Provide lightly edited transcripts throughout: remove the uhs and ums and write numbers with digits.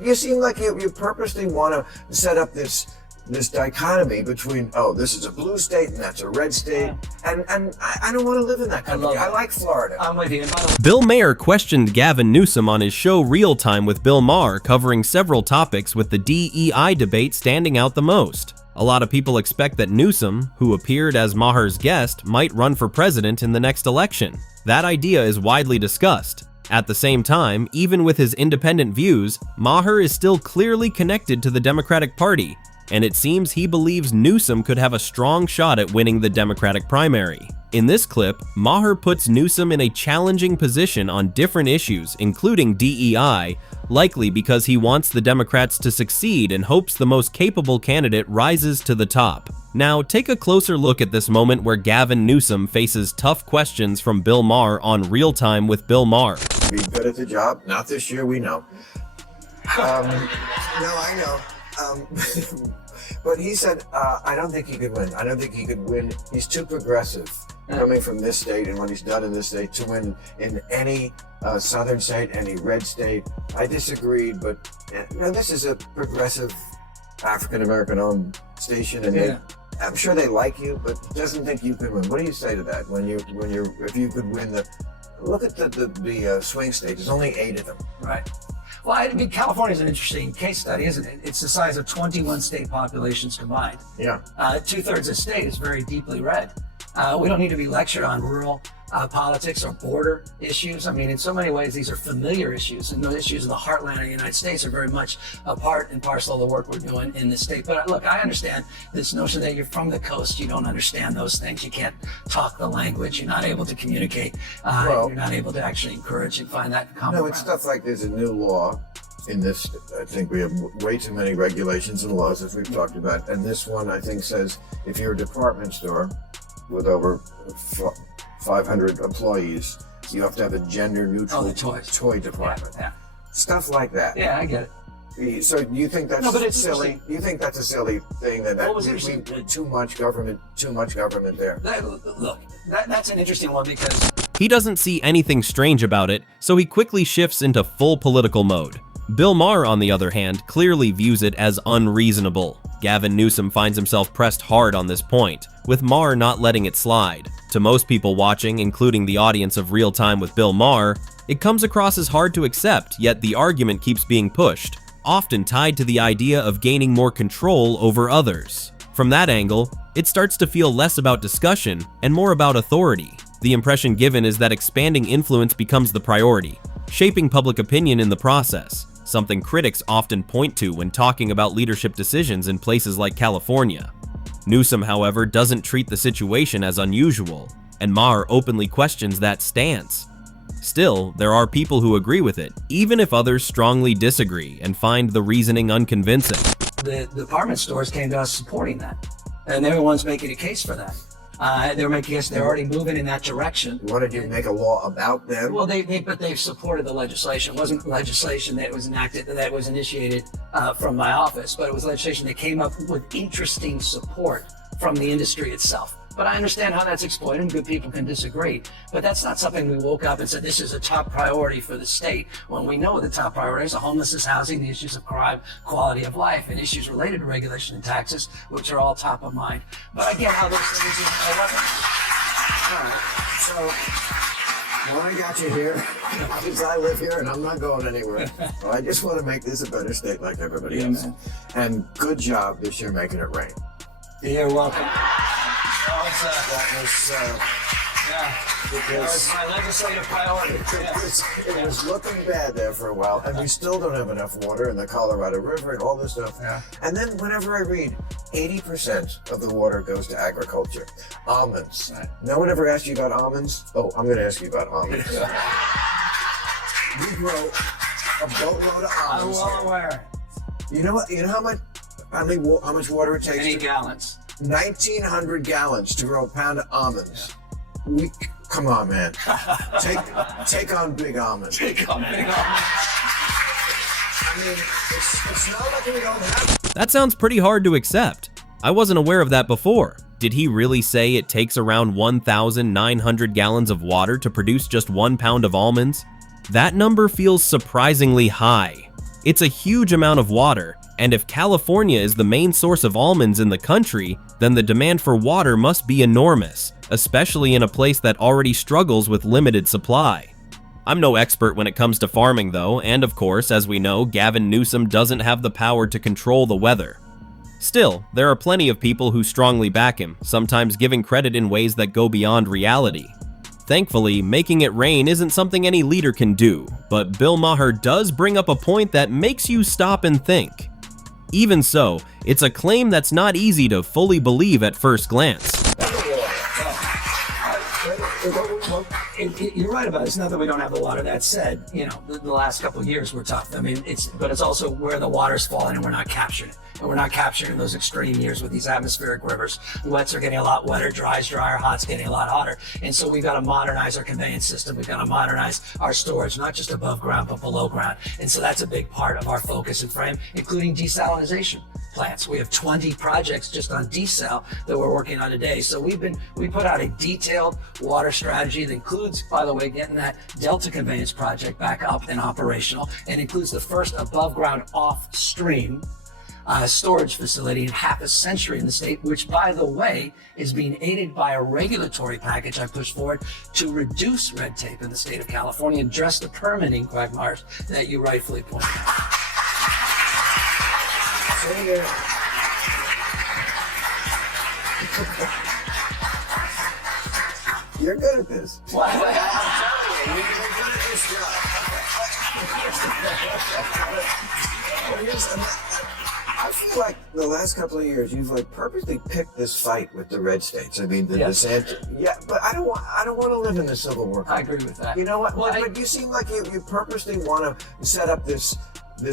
You seem like you purposely want to set up this dichotomy between, oh, this is a blue state and that's a red state, and I don't want to live in that country. I like Florida. I'm with you. Bill Maher questioned Gavin Newsom on his show Real Time with Bill Maher, covering several topics, with the DEI debate standing out the most. A lot of people expect that Newsom, who appeared as Maher's guest, might run for president in the next election. That idea is widely discussed. At the same time, even with his independent views, Maher is still clearly connected to the Democratic Party, and it seems he believes Newsom could have a strong shot at winning the Democratic primary. In this clip, Maher puts Newsom in a challenging position on different issues, including DEI, likely because he wants the Democrats to succeed and hopes the most capable candidate rises to the top. Now, take a closer look at this moment where Gavin Newsom faces tough questions from Bill Maher on Real Time with Bill Maher. Be good at the job. Not this year, we know. No, I know. But he said, I don't think he could win. I don't think he could win. He's too progressive coming from this state and what he's done in this state to win in any southern state, any red state. I disagreed, but this is a progressive African-American owned station, and I'm sure they like you, but doesn't think you could win. What do you say to that if you could win look at the swing states, there's only 8 of them. Right. Well, I mean, California's an interesting case study, isn't it? It's the size of 21 state populations combined. Yeah. 2/3 of the state is very deeply red. We don't need to be lectured on rural politics or border issues. I mean, in so many ways, these are familiar issues, and the issues of the heartland of the United States are very much a part and parcel of the work we're doing in this state. But look, I understand this notion that you're from the coast, you don't understand those things, you can't talk the language, you're not able to communicate, you're not able to actually encourage and find that common ground. It's stuff like there's a new law in this. I think we have way too many regulations and laws, as we've talked about, and this one I think says if you're a department store with over 500 employees, you have to have a gender-neutral toy department. Yeah. Stuff like that. Yeah, I get it. So you think that's silly? You think that's a silly thing that we too much government there? That's an interesting one because he doesn't see anything strange about it, so he quickly shifts into full political mode. Bill Maher, on the other hand, clearly views it as unreasonable. Gavin Newsom finds himself pressed hard on this point, with Maher not letting it slide. To most people watching, including the audience of Real Time with Bill Maher, it comes across as hard to accept, yet the argument keeps being pushed, often tied to the idea of gaining more control over others. From that angle, it starts to feel less about discussion and more about authority. The impression given is that expanding influence becomes the priority, shaping public opinion in the process, something critics often point to when talking about leadership decisions in places like California. Newsom, however, doesn't treat the situation as unusual, and Maher openly questions that stance. Still, there are people who agree with it, even if others strongly disagree and find the reasoning unconvincing. The department stores came to us supporting that, and they're the ones making a case for that. They're already moving in that direction. Wanted you to make a law about them? Well, but they've supported the legislation. It wasn't legislation that was enacted, that was initiated from my office, but it was legislation that came up with interesting support from the industry itself. But I understand how that's exploited, and good people can disagree. But that's not something we woke up and said, this is a top priority for the state, when we know the top priorities are homelessness, housing, the issues of crime, quality of life, and issues related to regulation and taxes, which are all top of mind. But I get how those things are. All right. So, well, I got you here, because I live here and I'm not going anywhere. Well, I just want to make this a better state like everybody else. Man. And good job this year making it rain. You're welcome. That was my legislative priority. It was looking bad there for a while, and we still don't have enough water in the Colorado River and all this stuff. Yeah. And then whenever I read, 80% of the water goes to agriculture. Almonds. Right. No one ever asked you about almonds? Oh, I'm going to ask you about almonds. We grow a boatload of almonds. I'm well aware. You know what? You know how much water it takes? Any gallons? 1,900 gallons to grow a pound of almonds. Yeah. Come on, man. Take on big almonds. Take on big almonds. I mean, it's not like we don't have. That sounds pretty hard to accept. I wasn't aware of that before. Did he really say it takes around 1,900 gallons of water to produce just 1 pound of almonds? That number feels surprisingly high. It's a huge amount of water, and if California is the main source of almonds in the country, then the demand for water must be enormous, especially in a place that already struggles with limited supply. I'm no expert when it comes to farming though, and of course, as we know, Gavin Newsom doesn't have the power to control the weather. Still, there are plenty of people who strongly back him, sometimes giving credit in ways that go beyond reality. Thankfully, making it rain isn't something any leader can do, but Bill Maher does bring up a point that makes you stop and think. Even so, it's a claim that's not easy to fully believe at first glance. You're right about it. It's not that we don't have the water. That said, the last couple of years were tough. I mean, it's also where the water's falling and we're not capturing it. And we're not capturing those extreme years with these atmospheric rivers. Wets are getting a lot wetter, dry's drier, hot's getting a lot hotter. And so we've got to modernize our conveyance system. We've got to modernize our storage, not just above ground, but below ground. And so that's a big part of our focus and frame, including desalinization plants. We have 20 projects just on desal that we're working on today. So we put out a detailed water strategy that includes, by the way, getting that Delta conveyance project back up and operational, and includes the first above ground off stream storage facility in half a century in the state, which, by the way, is being aided by a regulatory package I pushed forward to reduce red tape in the state of California and address the permitting quagmires that you rightfully pointed out. You're good at this. Well, I'm telling you, you're good at this job. I feel like the last couple of years you've purposely picked this fight with the red states. I mean, the DeSantis. Yeah, but I don't want to live in the Civil War. I agree with that. You know what? But you seem like you purposely want to set up this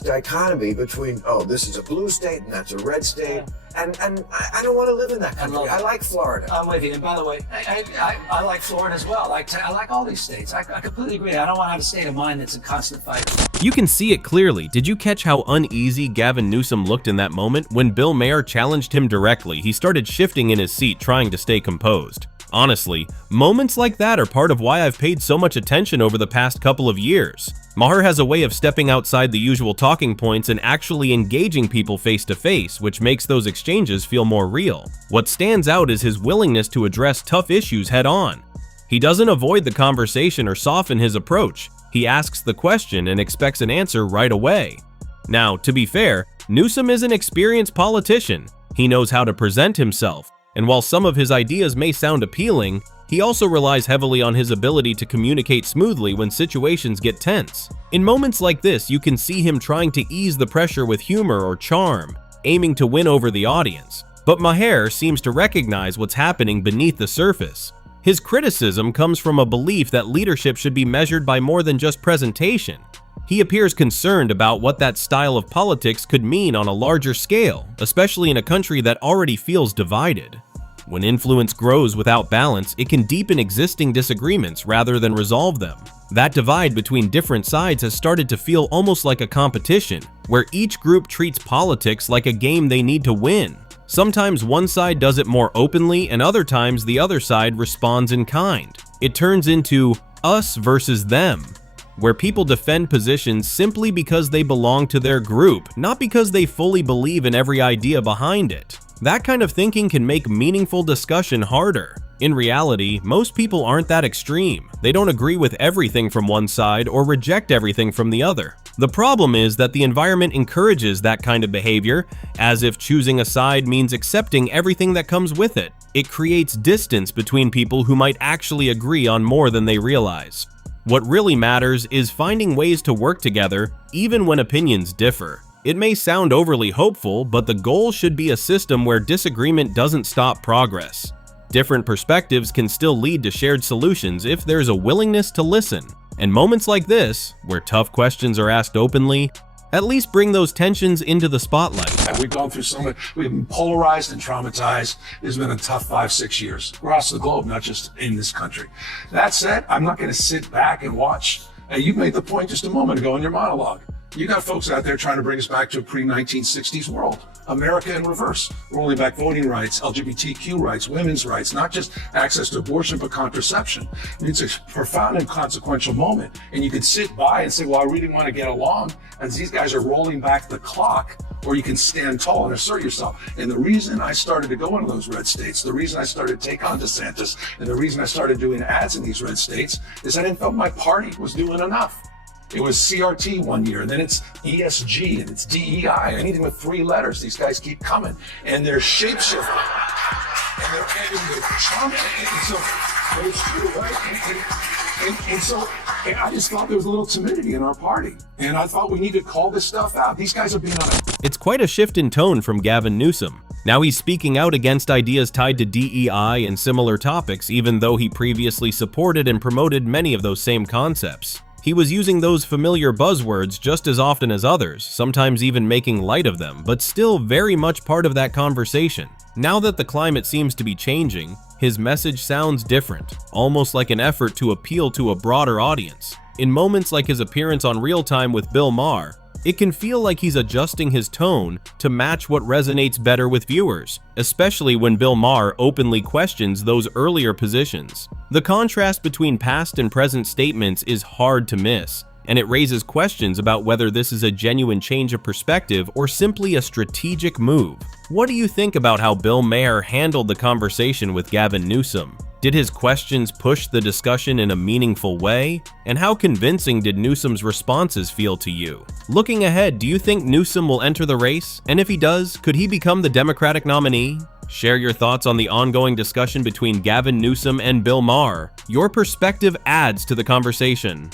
dichotomy between, this is a blue state and that's a red state, and I don't want to live in that country. I like Florida. I'm with you. And by the way, I like Florida as well. I like all these states. I completely agree. I don't want to have a state of mind that's a constant fight. You can see it clearly. Did you catch how uneasy Gavin Newsom looked in that moment? When Bill Maher challenged him directly, he started shifting in his seat, trying to stay composed. Honestly, moments like that are part of why I've paid so much attention over the past couple of years. Maher has a way of stepping outside the usual talking points and actually engaging people face to face, which makes those exchanges feel more real. What stands out is his willingness to address tough issues head on. He doesn't avoid the conversation or soften his approach. He asks the question and expects an answer right away. Now, to be fair, Newsom is an experienced politician. He knows how to present himself, and while some of his ideas may sound appealing, he also relies heavily on his ability to communicate smoothly when situations get tense. In moments like this, you can see him trying to ease the pressure with humor or charm, aiming to win over the audience. But Maher seems to recognize what's happening beneath the surface. His criticism comes from a belief that leadership should be measured by more than just presentation. He appears concerned about what that style of politics could mean on a larger scale, especially in a country that already feels divided. When influence grows without balance, it can deepen existing disagreements rather than resolve them. That divide between different sides has started to feel almost like a competition, where each group treats politics like a game they need to win. Sometimes one side does it more openly, and other times the other side responds in kind. It turns into us versus them, where people defend positions simply because they belong to their group, not because they fully believe in every idea behind it. That kind of thinking can make meaningful discussion harder. In reality, most people aren't that extreme. They don't agree with everything from one side or reject everything from the other. The problem is that the environment encourages that kind of behavior, as if choosing a side means accepting everything that comes with it. It creates distance between people who might actually agree on more than they realize. What really matters is finding ways to work together, even when opinions differ. It may sound overly hopeful, but the goal should be a system where disagreement doesn't stop progress. Different perspectives can still lead to shared solutions if there's a willingness to listen. And moments like this, where tough questions are asked openly, at least bring those tensions into the spotlight. We've gone through so much, we've been polarized and traumatized. It's been a tough 5-6 years across the globe, not just in this country. That said, I'm not going to sit back and watch. You made the point just a moment ago in your monologue. You got folks out there trying to bring us back to a pre-1960s world. America in reverse, rolling back voting rights, LGBTQ rights, women's rights, not just access to abortion, but contraception. I mean, it's a profound and consequential moment. And you can sit by and say, well, I really want to get along, as these guys are rolling back the clock, or you can stand tall and assert yourself. And the reason I started to go into those red states, the reason I started to take on DeSantis, and the reason I started doing ads in these red states is I didn't feel my party was doing enough. It was CRT one year, and then it's ESG, and it's DEI. Anything with 3 letters, these guys keep coming, and they're shapeshifting, and they're adding the trauma, and so, but it's true, right? And so I just thought there was a little timidity in our party, and I thought we need to call this stuff out. These guys are being on it. It's quite a shift in tone from Gavin Newsom. Now he's speaking out against ideas tied to DEI and similar topics, even though he previously supported and promoted many of those same concepts. He was using those familiar buzzwords just as often as others, sometimes even making light of them, but still very much part of that conversation. Now that the climate seems to be changing, his message sounds different, almost like an effort to appeal to a broader audience. In moments like his appearance on Real Time with Bill Maher, it can feel like he's adjusting his tone to match what resonates better with viewers, especially when Bill Maher openly questions those earlier positions. The contrast between past and present statements is hard to miss, and it raises questions about whether this is a genuine change of perspective or simply a strategic move. What do you think about how Bill Maher handled the conversation with Gavin Newsom? Did his questions push the discussion in a meaningful way? And how convincing did Newsom's responses feel to you? Looking ahead, do you think Newsom will enter the race? And if he does, could he become the Democratic nominee? Share your thoughts on the ongoing discussion between Gavin Newsom and Bill Maher. Your perspective adds to the conversation.